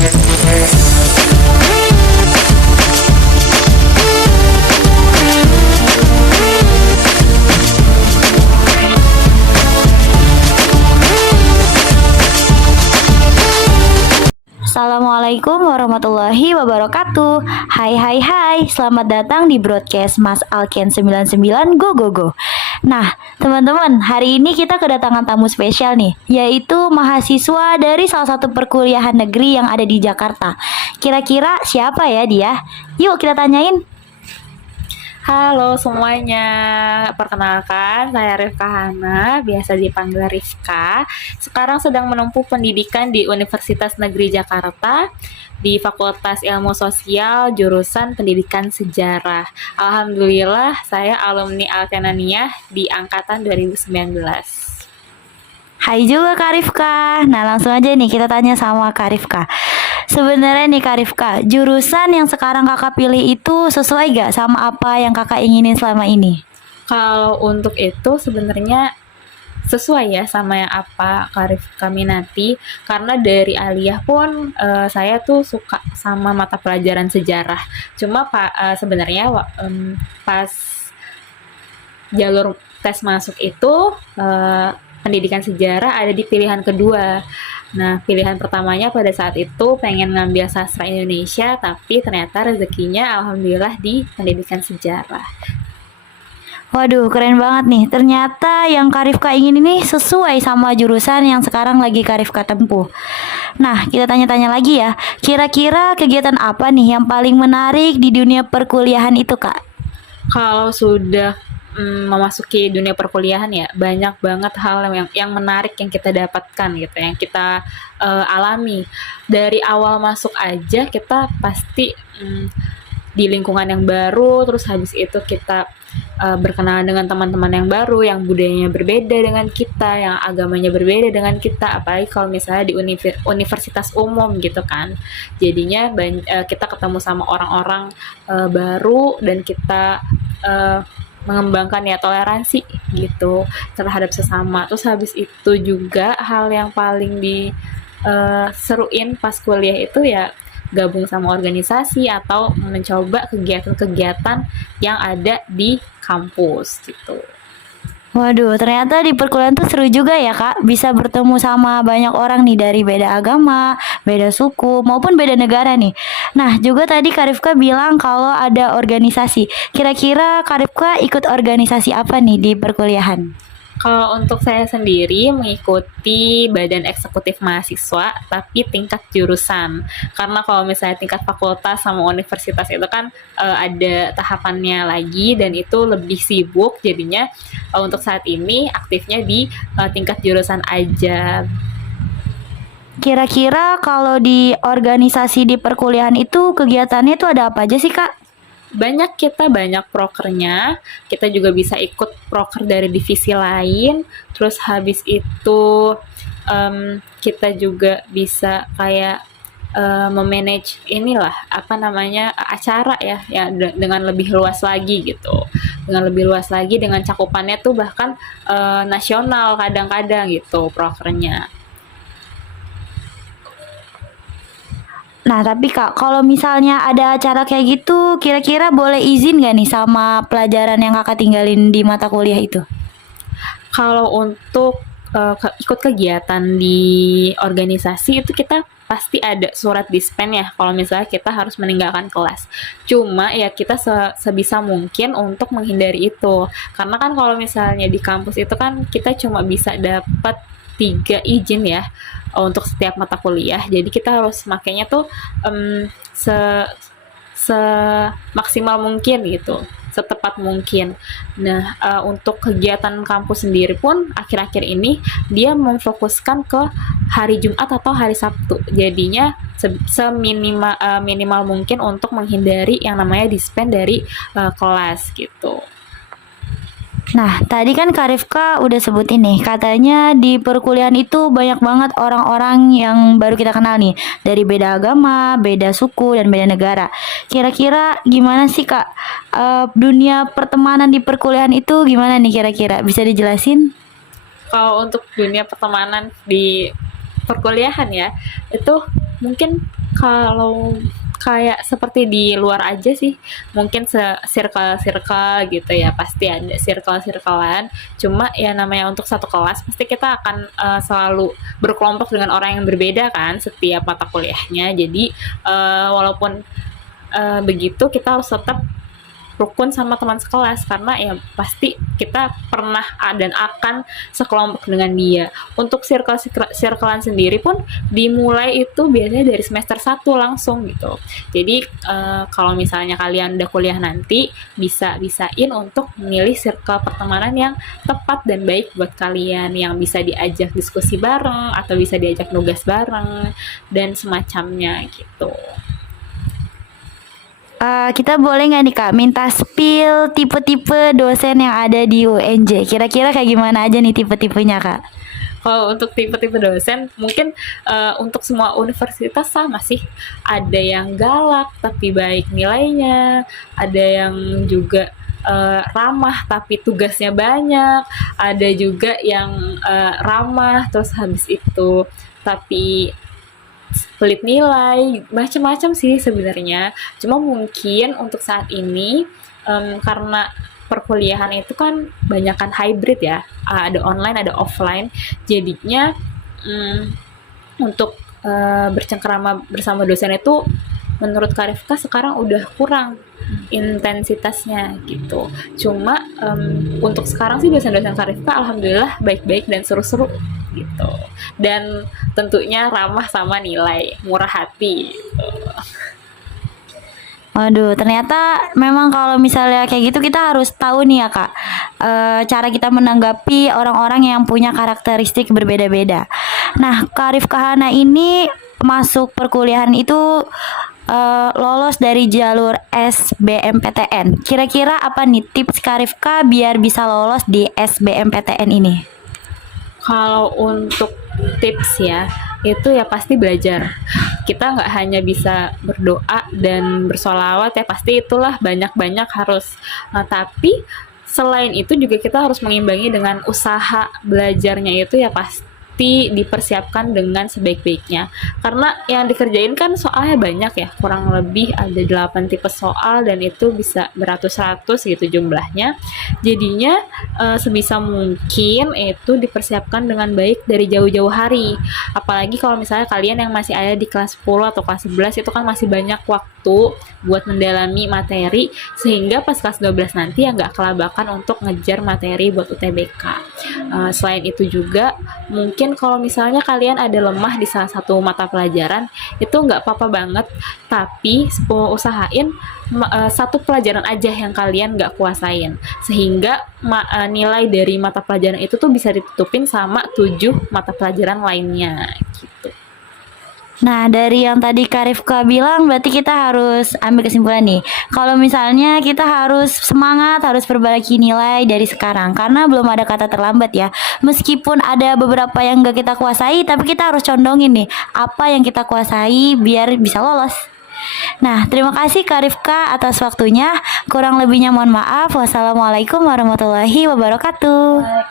Assalamualaikum warahmatullahi wabarakatuh. Hai, selamat datang di broadcast Mas Alken 99 Go Go Go. Nah, teman-teman, hari ini kita kedatangan tamu spesial nih, yaitu mahasiswa dari salah satu perkuliahan negeri yang ada di Jakarta. Kira-kira siapa ya dia? Yuk kita tanyain. Halo semuanya, perkenalkan saya Rifka Hana, biasa dipanggil Rifka. Sekarang sedang menempuh pendidikan di Universitas Negeri Jakarta di Fakultas Ilmu Sosial jurusan Pendidikan Sejarah. Alhamdulillah saya alumni Alkenania di angkatan 2019. Hai juga Kak Rifka. Nah, langsung aja nih kita tanya sama Kak Rifka. Sebenarnya nih Kak Rifka, jurusan yang sekarang kakak pilih itu sesuai gak sama apa yang kakak inginin selama ini? Kalau untuk itu sebenarnya sesuai ya sama yang apa Kak Rifka minati, karena dari aliyah pun saya tuh suka sama mata pelajaran sejarah. Cuma sebenarnya pas jalur tes masuk itu pendidikan sejarah ada di pilihan kedua. Nah, pilihan pertamanya pada saat itu pengen ngambil sastra Indonesia, tapi ternyata rezekinya alhamdulillah di pendidikan sejarah. Waduh, keren banget nih. Ternyata yang Kak Rifka ingin ini sesuai sama jurusan yang sekarang lagi Kak Rifka tempuh. Nah, kita tanya-tanya lagi ya. Kira-kira kegiatan apa nih yang paling menarik di dunia perkuliahan itu, Kak? Kalau sudah memasuki dunia perkuliahan ya, banyak banget hal yang menarik yang kita dapatkan gitu, yang kita alami. Dari awal masuk aja kita pasti di lingkungan yang baru, terus habis itu kita berkenalan dengan teman-teman yang baru, yang budayanya berbeda dengan kita, yang agamanya berbeda dengan kita, apalagi kalau misalnya di universitas umum gitu kan. Jadinya kita ketemu sama orang-orang baru, dan kita mengembangkan ya toleransi gitu terhadap sesama. Terus habis itu juga hal yang paling seruin pas kuliah itu ya gabung sama organisasi atau mencoba kegiatan-kegiatan yang ada di kampus gitu. Waduh, ternyata di perkuliahan tuh seru juga ya Kak. Bisa bertemu sama banyak orang nih dari beda agama, beda suku, maupun beda negara nih. Nah, juga tadi Kak Rifka bilang kalau ada organisasi. Kira-kira Kak Rifka ikut organisasi apa nih di perkuliahan? Kalau untuk saya sendiri mengikuti badan eksekutif mahasiswa, tapi tingkat jurusan. Karena kalau misalnya tingkat fakultas sama universitas itu kan ada tahapannya lagi, dan itu lebih sibuk. Jadinya untuk saat ini aktifnya di tingkat jurusan aja. Kira-kira kalau di organisasi di perkuliahan itu kegiatannya itu ada apa aja sih Kak? Banyak prokernya, kita juga bisa ikut proker dari divisi lain, terus habis itu kita juga bisa kayak memanage inilah apa namanya acara ya dengan lebih luas lagi gitu, dengan lebih luas lagi, dengan cakupannya tuh bahkan nasional kadang-kadang gitu prokernya. Nah, tapi Kak, kalau misalnya ada acara kayak gitu, kira-kira boleh izin gak nih sama pelajaran yang Kakak tinggalin di mata kuliah itu? Kalau untuk ikut kegiatan di organisasi itu kita pasti ada surat dispen ya kalau misalnya kita harus meninggalkan kelas. Cuma ya kita sebisa mungkin untuk menghindari itu. Karena kan kalau misalnya di kampus itu kan kita cuma bisa dapat 3 izin ya untuk setiap mata kuliah. Jadi kita harus makainya tuh se semaksimal mungkin gitu, setepat mungkin. Nah, untuk kegiatan kampus sendiri pun akhir-akhir ini dia memfokuskan ke hari Jumat atau hari Sabtu. Jadinya minimal mungkin untuk menghindari yang namanya dispen dari kelas gitu. Nah, tadi kan Kak Rifka udah sebutin nih, katanya di perkuliahan itu banyak banget orang-orang yang baru kita kenal nih, dari beda agama, beda suku, dan beda negara. Kira-kira gimana sih Kak, dunia pertemanan di perkuliahan itu gimana nih kira-kira? Bisa dijelasin? Kalau untuk dunia pertemanan di perkuliahan ya, itu mungkin Kalau kayak seperti di luar aja sih, mungkin circle-circle gitu ya, pasti ada circle-circlean. Cuma ya namanya untuk satu kelas pasti kita akan selalu berkelompok dengan orang yang berbeda kan setiap mata kuliahnya. Jadi walaupun begitu kita harus tetap rukun sama teman sekelas karena ya pasti kita pernah dan akan sekelompok dengan dia. Untuk circlean sendiri pun dimulai itu biasanya dari semester 1 langsung gitu. Jadi kalau misalnya kalian udah kuliah nanti bisain untuk memilih circle pertemanan yang tepat dan baik buat kalian, yang bisa diajak diskusi bareng atau bisa diajak nugas bareng dan semacamnya gitu. Kita boleh nggak nih Kak minta spill tipe-tipe dosen yang ada di UNJ? Kira-kira kayak gimana aja nih tipe-tipenya Kak? Kalau untuk tipe-tipe dosen, mungkin untuk semua universitas sama sih. Ada yang galak tapi baik nilainya, ada yang juga ramah tapi tugasnya banyak, ada juga yang ramah terus habis itu tapi pelit nilai, macam-macam sih sebenarnya. Cuma mungkin untuk saat ini karena perkuliahan itu kan banyakan hybrid ya, ada online ada offline, jadinya untuk bercengkrama bersama dosen itu menurut Karifka sekarang udah kurang intensitasnya gitu. Cuma untuk sekarang sih dosen-dosen Karifka alhamdulillah baik-baik dan seru-seru gitu. Dan tentunya ramah sama nilai, murah hati gitu. Waduh, ternyata memang kalau misalnya kayak gitu kita harus tahu nih ya Kak, cara kita menanggapi orang-orang yang punya karakteristik berbeda-beda. Nah, Kak Rifka Hana ini masuk perkuliahan itu lolos dari jalur SBMPTN. Kira-kira apa nih tips Kak Rifka biar bisa lolos di SBMPTN ini? Kalau untuk tips ya, itu ya pasti belajar. Kita nggak hanya bisa berdoa dan bersolawat ya, pasti itulah banyak-banyak harus. Tapi selain itu juga kita harus mengimbangi dengan usaha belajarnya itu ya pasti dipersiapkan dengan sebaik-baiknya. Karena yang dikerjain kan soalnya banyak ya, kurang lebih ada 8 tipe soal dan itu bisa beratus-ratus gitu jumlahnya. Jadinya sebisa mungkin itu dipersiapkan dengan baik dari jauh-jauh hari. Apalagi kalau misalnya kalian yang masih ada di kelas 10 atau kelas 11 itu kan masih banyak waktu buat mendalami materi sehingga pas kelas 12 nanti ya nggak kelabakan untuk ngejar materi buat UTBK. Selain itu juga mungkin kalau misalnya kalian ada lemah di salah satu mata pelajaran itu nggak apa-apa banget, tapi usahain satu pelajaran aja yang kalian nggak kuasain sehingga nilai dari mata pelajaran itu tuh bisa ditutupin sama 7 mata pelajaran lainnya gitu. Nah, dari yang tadi Kak Rifka bilang, berarti kita harus ambil kesimpulan nih. Kalau misalnya kita harus semangat, harus perbaiki nilai dari sekarang. Karena belum ada kata terlambat ya. Meskipun ada beberapa yang gak kita kuasai, tapi kita harus condongin nih. Apa yang kita kuasai biar bisa lolos. Nah, terima kasih Kak Rifka atas waktunya. Kurang lebihnya mohon maaf. Wassalamualaikum warahmatullahi wabarakatuh.